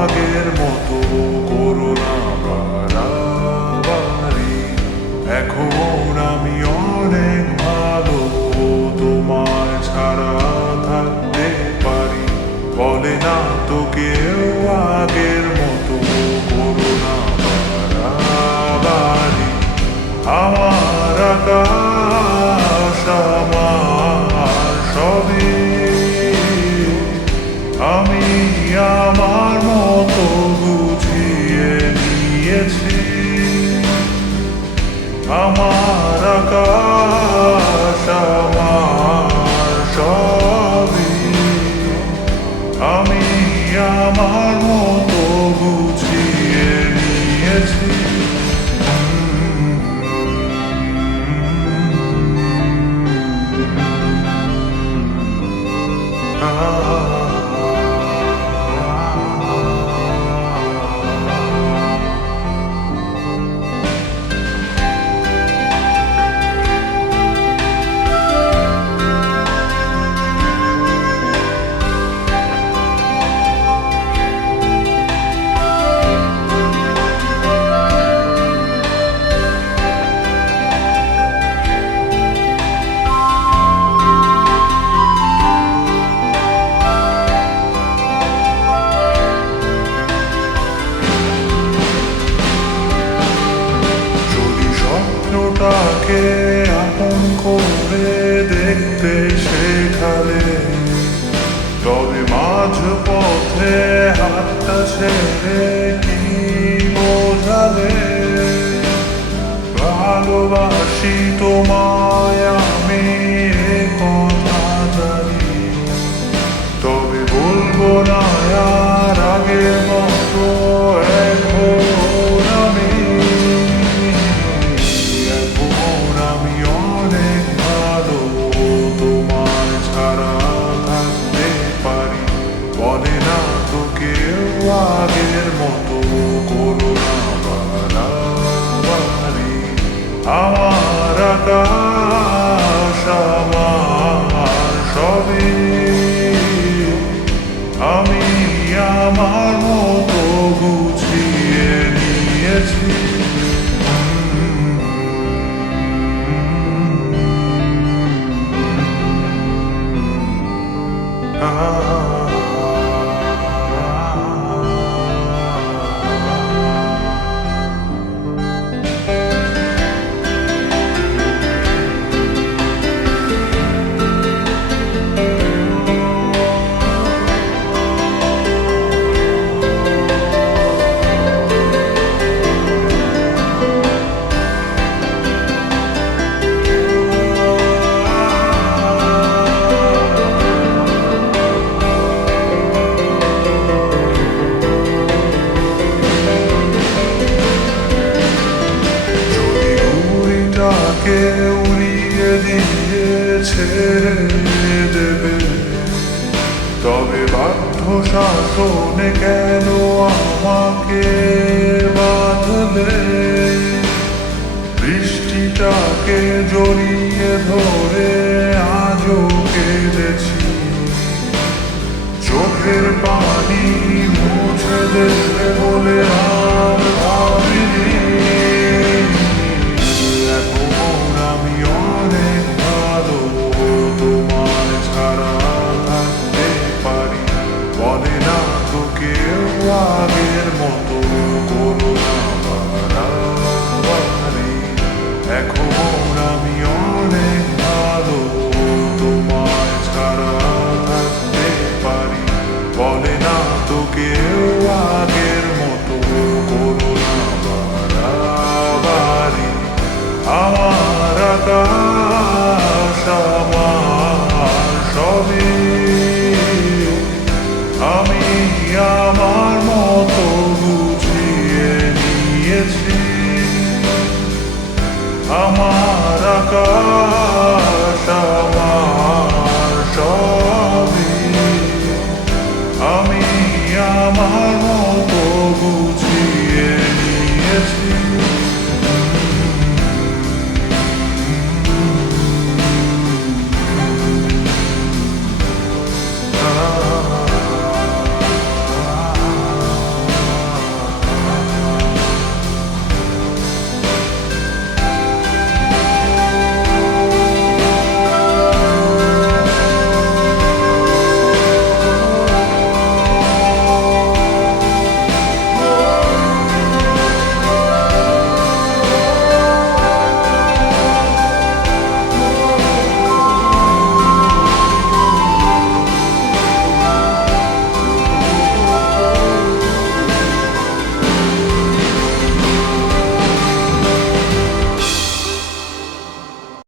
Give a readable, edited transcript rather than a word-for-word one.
আগের মতো করো না বাড়াবাড়ি। এখন আমি অনেক ভালো, তোমায় ছাড়া থাকতে পারি। বলে না তো কেউ আগের মতো করো না বাড়াবাড়ি। আমার আকাশ আমার সবই, আমি আমার মতো বুঝিয়ে নিয়েছি। আমার আকাশ আমার সবই, আমি আমার মতো বুঝিয়ে নিয়েছি। স্বপ্নটাকে আপন করে দেখতে শেখালে, তবে মাঝ পথে হাতটা ছেড়ে কি বোঝালে? ভালোবাসি তোমায় আমি, এ কথা জানি, তবে বলবো না আর আগের মতো এখন আমি। অনেক ভালো, তোমার ছাড়া থাকতে পারি। বলে না তো কেউ আগের মতো করো না বাড়াবাড়ি। আমার আকাশ আমার সবই, আমি আমার মতো বুঝিয়ে নিয়েছি। উড়িয়ে দিয়ে ছেড়ে দেবে, তবে বাধ্য শাসনে কেন আমাকে বাঁধলে? বৃষ্টিটাকে জড়িয়ে ধরে আজও কেঁদেছি, চোখের পানি মুছে দেবে বলে আর ভাবিনি। আগের মতো করো না বাড়াবাড়ি। এখন আমি অনেক ভালো, তোমায় ছাড়া থাকতে পারি। বলে না তো কেউ আগের মতো করো না বাড়াবাড়ি। আমার আকাশ আমার সবই, আমি আমার